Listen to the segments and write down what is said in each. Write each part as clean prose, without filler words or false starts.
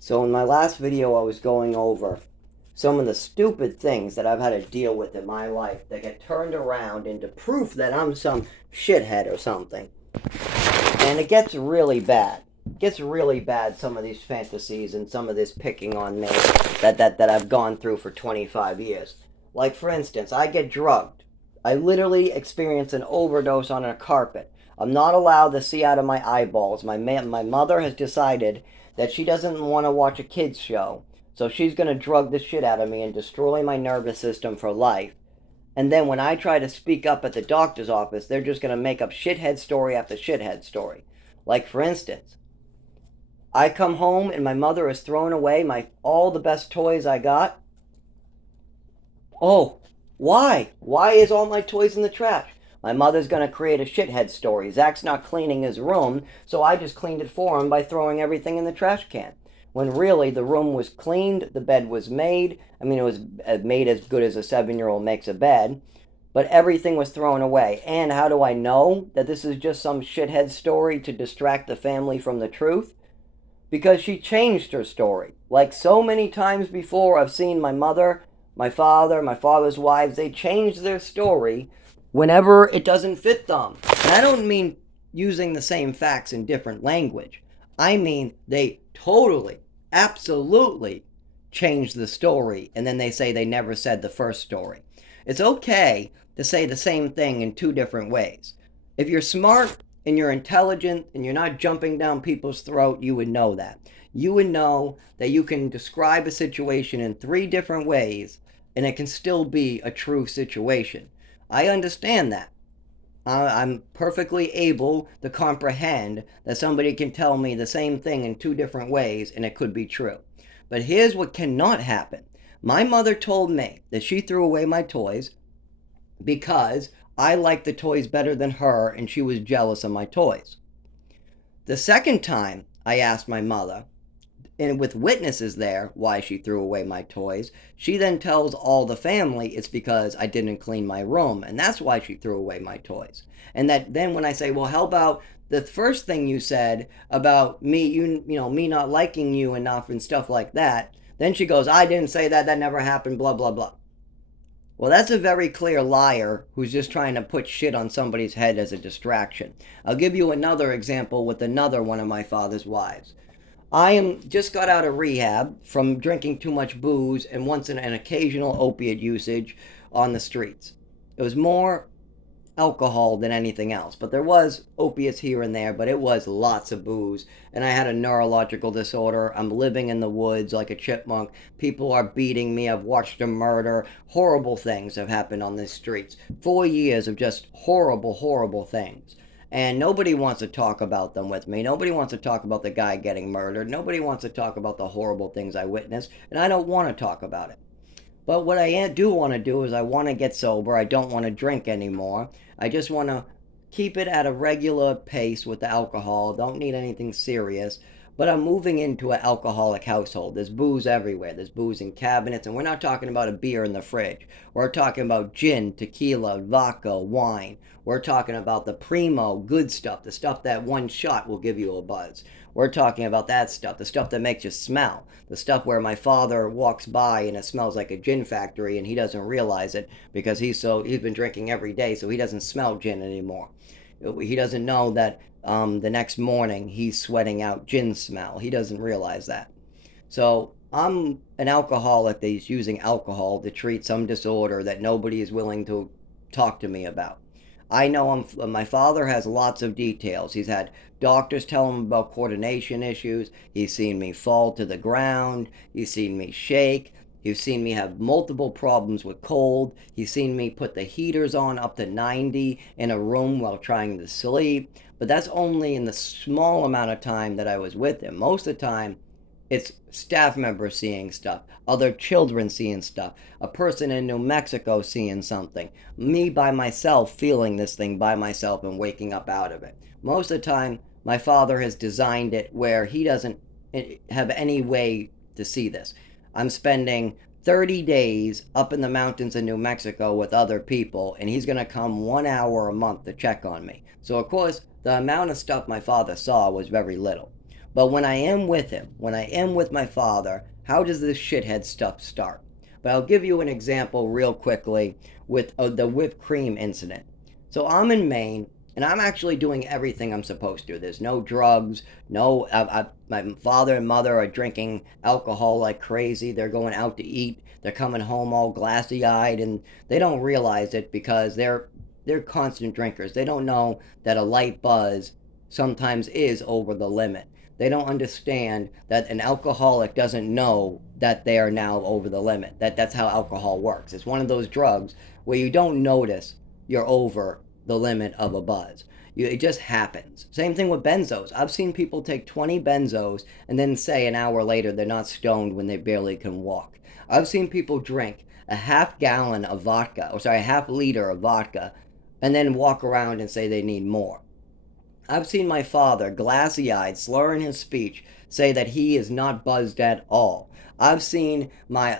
So in my last video, I was going over some of the stupid things that I've had to deal with in my life that get turned around into proof that I'm some shithead or something. And it gets really bad. It gets really bad, some of these fantasies and some of this picking on me that I've gone through for 25 years. Like, for instance, I get drugged. I literally experience an overdose on a carpet. I'm not allowed to see out of my eyeballs. My mother has decided that she doesn't want to watch a kids show, so she's going to drug the shit out of me and destroy my nervous system for life. And then when I try to speak up at the doctor's office, they're just going to make up shithead story after shithead story. Like, for instance, I come home and my mother has thrown away all the best toys I got. Oh, why? Why is all my toys in the trash? My mother's going to create a shithead story. Zach's not cleaning his room, so I just cleaned it for him by throwing everything in the trash can. When really the room was cleaned, the bed was made. I mean, it was made as good as a 7-year-old makes a bed, but everything was thrown away. And how do I know that this is just some shithead story to distract the family from the truth? Because she changed her story. Like so many times before, I've seen my mother, my father, my father's wives, they change their story whenever it doesn't fit them. And I don't mean using the same facts in different language. I mean they totally, absolutely change the story and then they say they never said the first story. It's okay to say the same thing in two different ways. If you're smart and you're intelligent and you're not jumping down people's throat, you would know that. You would know that you can describe a situation in three different ways and it can still be a true situation. I understand that. I'm perfectly able to comprehend that somebody can tell me the same thing in two different ways and it could be true. But here's what cannot happen. My mother told me that she threw away my toys because I liked the toys better than her and she was jealous of my toys. The second time I asked my mother, and with witnesses there, why she threw away my toys, she then tells all the family it's because I didn't clean my room, and that's why she threw away my toys. And that then when I say, well, how about the first thing you said about me, me not liking you enough and stuff like that, then she goes, I didn't say that, that never happened, blah, blah, blah. Well, that's a very clear liar who's just trying to put shit on somebody's head as a distraction. I'll give you another example with another one of my father's wives. I am just got out of rehab from drinking too much booze and once an occasional opiate usage on the streets. It was more alcohol than anything else, but there was opiates here and there, but it was lots of booze. And I had a neurological disorder. I'm living in the woods like a chipmunk. People are beating me. I've watched a murder. Horrible things have happened on the streets. 4 years of just horrible, horrible things. And nobody wants to talk about them with me. Nobody wants to talk about the guy getting murdered. Nobody wants to talk about the horrible things I witnessed. And I don't want to talk about it. But what I do want to do is I want to get sober. I don't want to drink anymore. I just want to keep it at a regular pace with the alcohol. Don't need anything serious. But I'm moving into an alcoholic household. There's booze everywhere. There's booze in cabinets. And we're not talking about a beer in the fridge. We're talking about gin, tequila, vodka, wine. We're talking about the primo, good stuff. The stuff that one shot will give you a buzz. We're talking about that stuff. The stuff that makes you smell. The stuff where my father walks by and it smells like a gin factory and he doesn't realize it because he's been drinking every day, so he doesn't smell gin anymore. He doesn't know that the next morning he's sweating out gin smell. He doesn't realize that. So I'm an alcoholic that's using alcohol to treat some disorder that nobody is willing to talk to me about. I know my father has lots of details. He's had doctors tell him about coordination issues. He's seen me fall to the ground. He's seen me shake. He's seen me have multiple problems with cold. He's seen me put the heaters on up to 90 in a room while trying to sleep. But that's only in the small amount of time that I was with him. Most of the time, it's staff members seeing stuff, other children seeing stuff, a person in New Mexico seeing something, me by myself feeling this thing by myself and waking up out of it. Most of the time, my father has designed it where he doesn't have any way to see this. I'm spending 30 days up in the mountains in New Mexico with other people, and he's going to come 1 hour a month to check on me. So, of course, the amount of stuff my father saw was very little. But when I am with him, when I am with my father, how does this shithead stuff start? But I'll give you an example real quickly with the whipped cream incident. So I'm in Maine, and I'm actually doing everything I'm supposed to. There's no drugs, no. My father and mother are drinking alcohol like crazy. They're going out to eat. They're coming home all glassy-eyed, and they don't realize it because they're constant drinkers. They don't know that a light buzz sometimes is over the limit. They don't understand that an alcoholic doesn't know that they are now over the limit. That's how alcohol works. It's one of those drugs where you don't notice you're over the limit of a buzz. It just happens. Same thing with benzos. I've seen people take 20 benzos and then say an hour later they're not stoned when they barely can walk. I've seen people drink a half-gallon of vodka, or sorry, a half liter of vodka, and then walk around and say they need more. I've seen my father, glassy-eyed, slurring his speech, say that he is not buzzed at all. I've seen my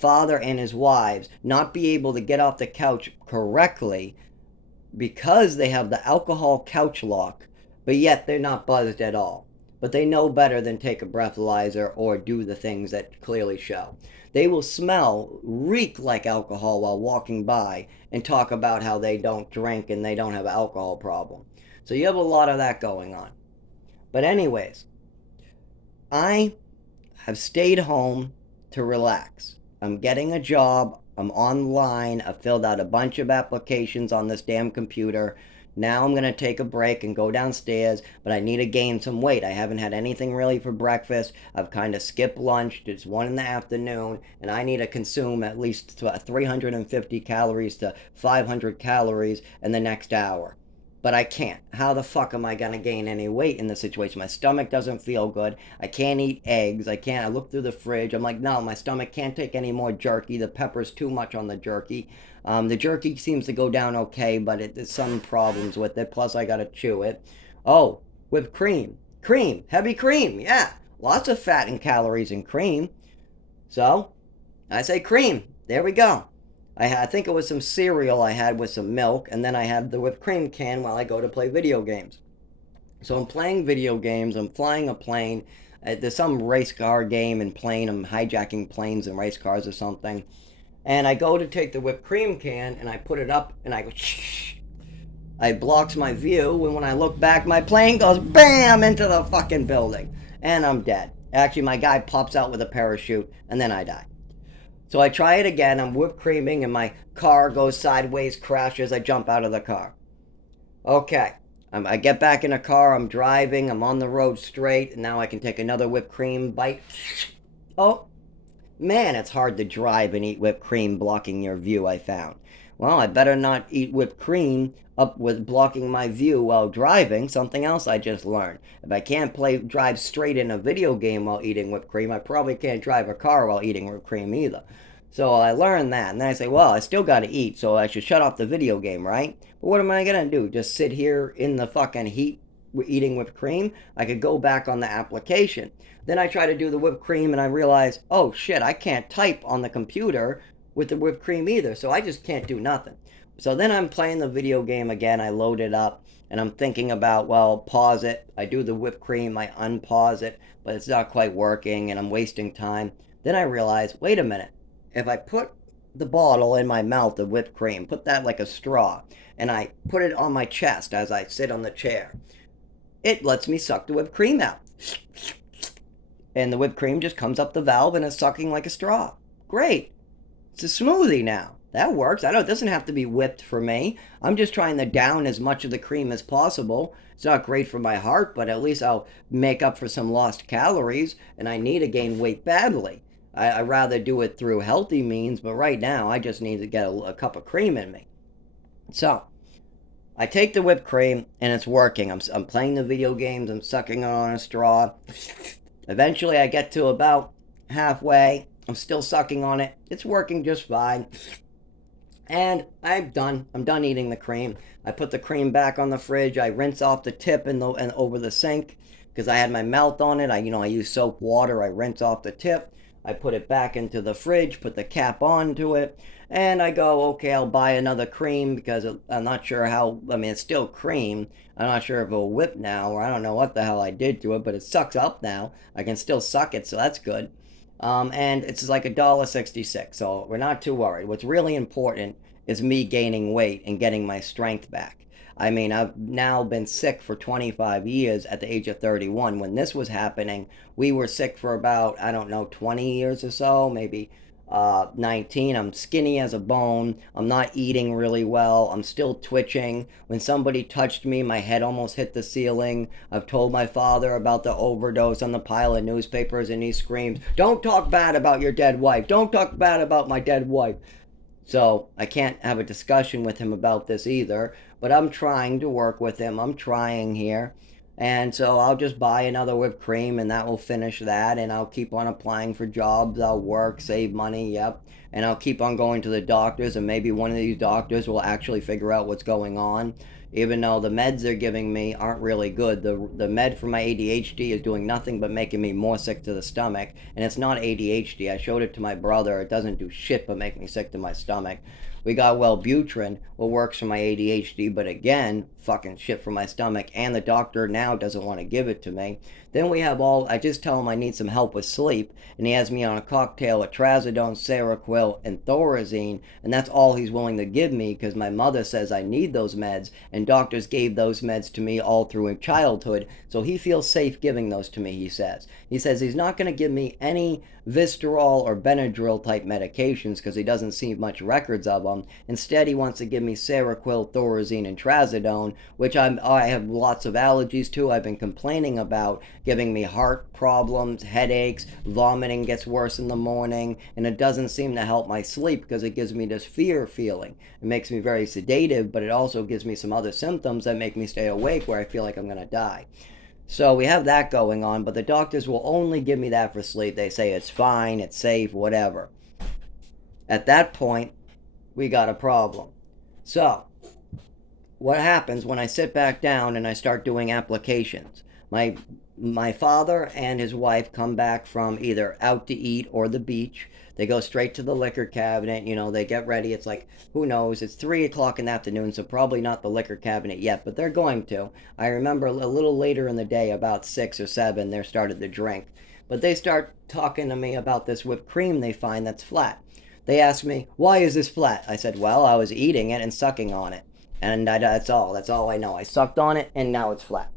father and his wives not be able to get off the couch correctly because they have the alcohol couch lock, but yet they're not buzzed at all. But they know better than take a breathalyzer or do the things that clearly show. They will reek like alcohol while walking by and talk about how they don't drink and they don't have an alcohol problem. So you have a lot of that going on. But anyways, I have stayed home to relax. I'm getting a job. I'm online. I filled out a bunch of applications on this damn computer. Now I'm going to take a break and go downstairs, but I need to gain some weight. I haven't had anything really for breakfast. I've kind of skipped lunch. It's 1 in the afternoon, and I need to consume at least 350 calories to 500 calories in the next hour. But I can't. How the fuck am I gonna gain any weight in this situation? My stomach doesn't feel good. I can't eat eggs. I look through the fridge. I'm like, no, my stomach can't take any more jerky. The pepper's too much on the jerky. The jerky seems to go down okay, but there's some problems with it. Plus, I gotta chew it. Oh, whipped cream. Cream. Heavy cream. Yeah. Lots of fat and calories in cream. So, I say cream. There we go. I think it was some cereal I had with some milk, and then I had the whipped cream can while I go to play video games. So I'm playing video games, I'm flying a plane, there's some race car game and plane, I'm hijacking planes and race cars or something, and I go to take the whipped cream can, and I put it up, and I go, shh. It blocks my view, and when I look back, my plane goes BAM into the fucking building, and I'm dead. Actually, my guy pops out with a parachute, and then I die. So I try it again, I'm whipped creaming, and my car goes sideways, crashes, I jump out of the car. Okay, I get back in the car, I'm driving, I'm on the road straight, and now I can take another whipped cream bite. Oh, man, it's hard to drive and eat whipped cream blocking your view, I found. Well, I better not eat whipped cream up with blocking my view while driving, something else I just learned. If I can't drive straight in a video game while eating whipped cream, I probably can't drive a car while eating whipped cream either. So I learned that, and then I say, well, I still gotta eat, so I should shut off the video game, right? But what am I gonna do? Just sit here in the fucking heat eating whipped cream? I could go back on the application. Then I try to do the whipped cream, and I realize, oh shit, I can't type on the computer with the whipped cream either, so I just can't do nothing. So then I'm playing the video game again, I load it up, and I'm thinking about, well, pause it. I do the whipped cream, I unpause it, but it's not quite working, and I'm wasting time. Then I realize, wait a minute. If I put the bottle in my mouth of whipped cream, put that like a straw, and I put it on my chest as I sit on the chair, it lets me suck the whipped cream out. And the whipped cream just comes up the valve and is sucking like a straw. Great. It's a smoothie now. That works. It doesn't have to be whipped for me. I'm just trying to down as much of the cream as possible. It's not great for my heart, but at least I'll make up for some lost calories, and I need to gain weight badly. I'd rather do it through healthy means, but right now I just need to get a cup of cream in me. So, I take the whipped cream, and it's working. I'm playing the video games, I'm sucking on a straw. Eventually I get to about halfway. I'm still sucking on it. It's working just fine. And I'm done. I'm done eating the cream. I put the cream back on the fridge. I rinse off the tip and over the sink because I had my mouth on it. I use soap water. I rinse off the tip. I put it back into the fridge, put the cap onto it, and I go, okay, I'll buy another cream because I'm not sure how, I mean, it's still cream. I'm not sure if it'll whip now, or I don't know what the hell I did to it, but it sucks up now. I can still suck it, so that's good. And it's like $1.66, so we're not too worried. What's really important is me gaining weight and getting my strength back. I mean, I've now been sick for 25 years at the age of 31. When this was happening, we were sick for about, I don't know, 20 years or so, maybe 19. I'm skinny as a bone. I'm not eating really well. I'm still twitching. When somebody touched me, my head almost hit the ceiling. I've told my father about the overdose on the pile of newspapers, and he screams, "Don't talk bad about your dead wife. Don't talk bad about my dead wife." So I can't have a discussion with him about this either, but I'm trying to work with him. I'm trying here. And so I'll just buy another whipped cream and that will finish that. And I'll keep on applying for jobs. I'll work, save money, yep. And I'll keep on going to the doctors, and maybe one of these doctors will actually figure out what's going on. Even though the meds they're giving me aren't really good. The med for my ADHD is doing nothing but making me more sick to the stomach. And it's not ADHD. I showed it to my brother. It doesn't do shit but make me sick to my stomach. We got Wellbutrin, what works for my ADHD, but again, fucking shit for my stomach, and the doctor now doesn't want to give it to me. Then we have I just tell him I need some help with sleep, and he has me on a cocktail of Trazodone, Seroquel, and Thorazine, and that's all he's willing to give me because my mother says I need those meds, and doctors gave those meds to me all through childhood, so he feels safe giving those to me, he says. He says he's not going to give me any Vistarol or Benadryl type medications because he doesn't see much records of them. Instead, he wants to give me Seroquel, Thorazine, and Trazodone, which I have lots of allergies to. I've been complaining about giving me heart problems, headaches, vomiting gets worse in the morning, and it doesn't seem to help my sleep because it gives me this fear feeling. It makes me very sedative, but it also gives me some other symptoms that make me stay awake where I feel like I'm going to die. So we have that going on, but the doctors will only give me that for sleep. They say it's fine, it's safe, whatever. At that point, we got a problem. So, what happens when I sit back down and I start doing applications? My father and his wife come back from either out to eat or the beach. They go straight to the liquor cabinet, they get ready. It's like, who knows, it's 3 o'clock in the afternoon, so probably not the liquor cabinet yet, but they're going to. I remember a little later in the day, about 6 or 7, they started to drink. But they start talking to me about this whipped cream they find that's flat. They ask me, "Why is this flat?" I said, "Well, I was eating it and sucking on it. And that's all I know. I sucked on it, and now it's flat."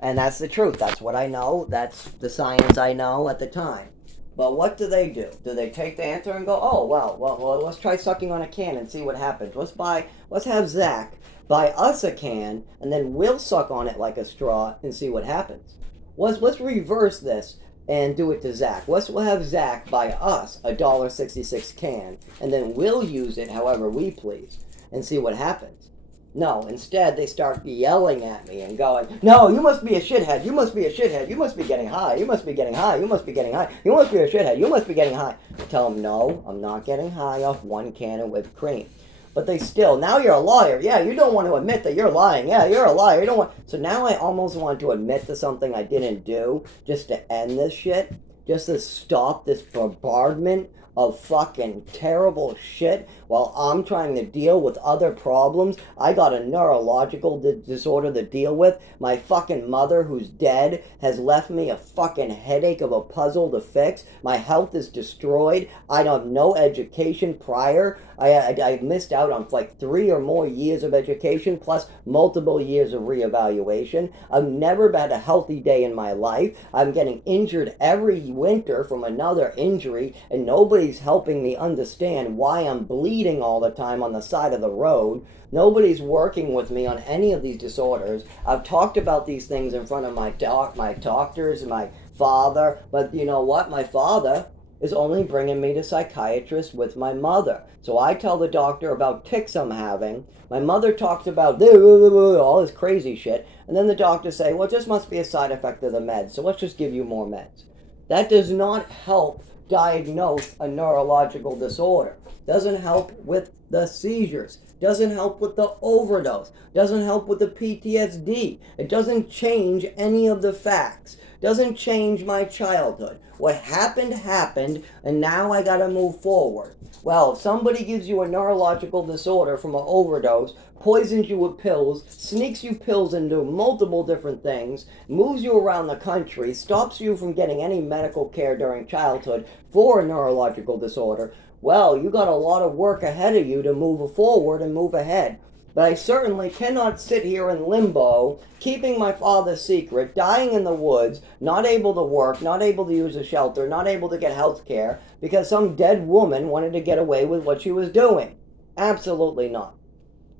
And that's the truth. That's what I know. That's the science I know at the time. But what do? Do they take the answer and go, "Oh, well, let's try sucking on a can and see what happens. Let's have Zach buy us a can, and then we'll suck on it like a straw and see what happens." Let's reverse this and do it to Zach. We'll have Zach buy us a $1.66 can, and then we'll use it however we please and see what happens. No, instead they start yelling at me and going, "No, you must be a shithead. You must be a shithead. You must be getting high. You must be getting high. You must be getting high. You must be a shithead. You must be getting high." I tell them, "No, I'm not getting high off one can of whipped cream." But they still, "Now you're a liar. Yeah, you don't want to admit that you're lying. Yeah, you're a liar. You don't want." So now I almost want to admit to something I didn't do just to end this shit, just to stop this bombardment of fucking terrible shit while I'm trying to deal with other problems. I got a neurological disorder to deal with. My fucking mother, who's dead, has left me a fucking headache of a puzzle to fix. My health is destroyed. I don't have no education prior. I missed out on like 3 or more years of education plus multiple years of reevaluation. I've never had a healthy day in my life. I'm getting injured every winter from another injury, and nobody's helping me understand why I'm bleeding all the time on the side of the road. Nobody's working with me on any of these disorders. I've talked about these things in front of my doctors and my father, but you know what? My father is only bringing me to psychiatrists with my mother. So I tell the doctor about tics I'm having. My mother talks about all this crazy shit. And then the doctor say, "Well, it just must be a side effect of the meds. So let's just give you more meds." That does not help diagnose a neurological disorder. Doesn't help with the seizures. Doesn't help with the overdose. Doesn't help with the PTSD. It doesn't change any of the facts. doesn't change my childhood. What happened, happened, and now I gotta move forward. Well, if somebody gives you a neurological disorder from an overdose, poisons you with pills, sneaks you pills into multiple different things, moves you around the country, stops you from getting any medical care during childhood for a neurological disorder, well, you got a lot of work ahead of you to move forward and move ahead. But I certainly cannot sit here in limbo, keeping my father's secret, dying in the woods, not able to work, not able to use a shelter, not able to get health care, because some dead woman wanted to get away with what she was doing. Absolutely not.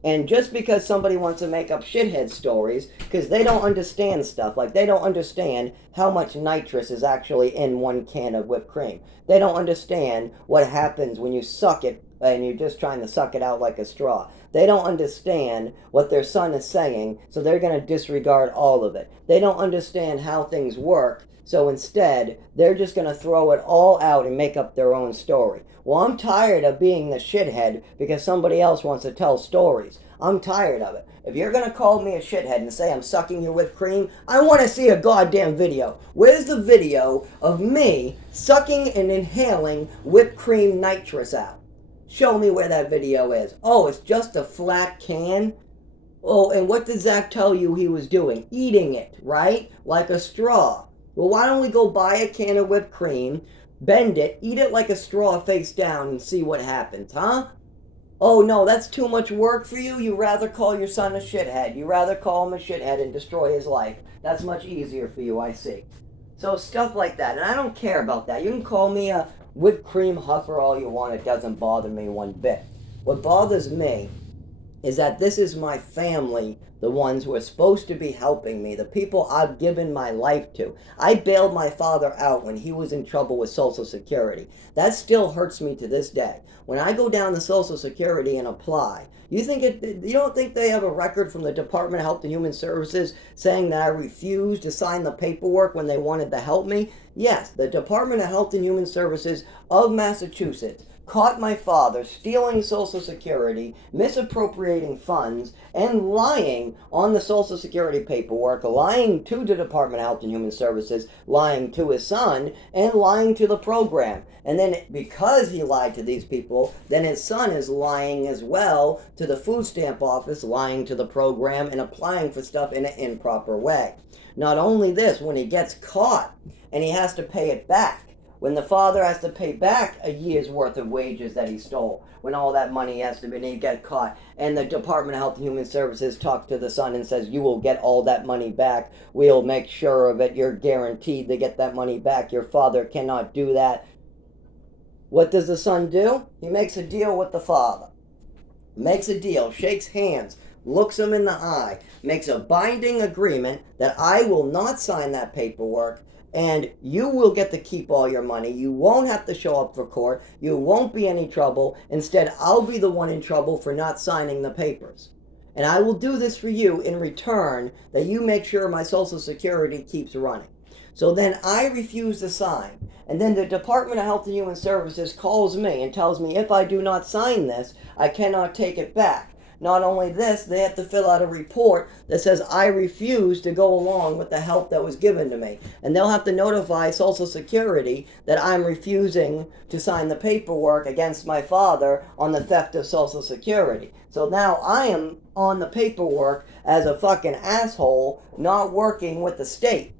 And just because somebody wants to make up shithead stories, because they don't understand stuff, like they don't understand how much nitrous is actually in one can of whipped cream. They don't understand what happens when you suck it and you're just trying to suck it out like a straw. They don't understand what their son is saying, so they're going to disregard all of it. They don't understand how things work, so instead, they're just going to throw it all out and make up their own story. Well, I'm tired of being the shithead because somebody else wants to tell stories. I'm tired of it. If you're going to call me a shithead and say I'm sucking your whipped cream, I want to see a goddamn video. Where's the video of me sucking and inhaling whipped cream nitrous out? Show me where that video is. Oh, it's just a flat can? Oh, and what did Zach tell you he was doing? Eating it, right? Like a straw. Well, why don't we go buy a can of whipped cream, bend it, eat it like a straw face down, and see what happens, huh? Oh, no, that's too much work for you? You rather call your son a shithead. You rather call him a shithead and destroy his life. That's much easier for you, I see. So stuff like that. And I don't care about that. You can call me a whipped cream huffer all you want. It doesn't bother me one bit. What bothers me is that this is my family, the ones who are supposed to be helping me, the people I've given my life to. I bailed my father out when he was in trouble with Social Security. That still hurts me to this day. When I go down to Social Security and apply, you don't think they have a record from the Department of Health and Human Services saying that I refused to sign the paperwork when they wanted to help me? Yes, the Department of Health and Human Services of Massachusetts caught my father stealing Social Security, misappropriating funds, and lying on the Social Security paperwork, lying to the Department of Health and Human Services, lying to his son, and lying to the program. And then because he lied to these people, then his son is lying as well to the food stamp office, lying to the program, and applying for stuff in an improper way. Not only this, when he gets caught and he has to pay it back, when the father has to pay back a year's worth of wages that he stole, when all that money has to be, and he get caught, and the Department of Health and Human Services talks to the son and says, you will get all that money back, we'll make sure of it, you're guaranteed to get that money back, your father cannot do that. What does the son do? He makes a deal with the father. Makes a deal, shakes hands, looks him in the eye, makes a binding agreement that I will not sign that paperwork, and you will get to keep all your money. You won't have to show up for court. You won't be any trouble. Instead, I'll be the one in trouble for not signing the papers. And I will do this for you in return that you make sure my Social Security keeps running. So then I refuse to sign. And then the Department of Health and Human Services calls me and tells me if I do not sign this, I cannot take it back. Not only this, they have to fill out a report that says I refuse to go along with the help that was given to me. And they'll have to notify Social Security that I'm refusing to sign the paperwork against my father on the theft of Social Security. So now I am on the paperwork as a fucking asshole, not working with the state.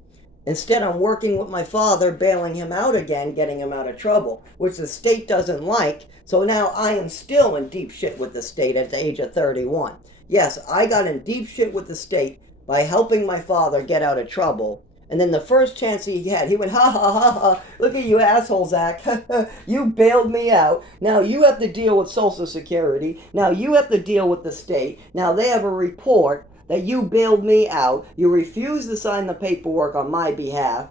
Instead, I'm working with my father, bailing him out again, getting him out of trouble, which the state doesn't like. So now I am still in deep shit with the state at the age of 31. Yes, I got in deep shit with the state by helping my father get out of trouble. And then the first chance he had, he went, ha ha ha ha, look at you asshole, Zach. You bailed me out. Now you have to deal with Social Security. Now you have to deal with the state. Now they have a report that you bailed me out, you refused to sign the paperwork on my behalf,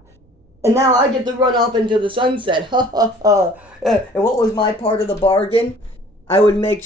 and now I get to run off into the sunset. Ha ha ha. And what was my part of the bargain? I would make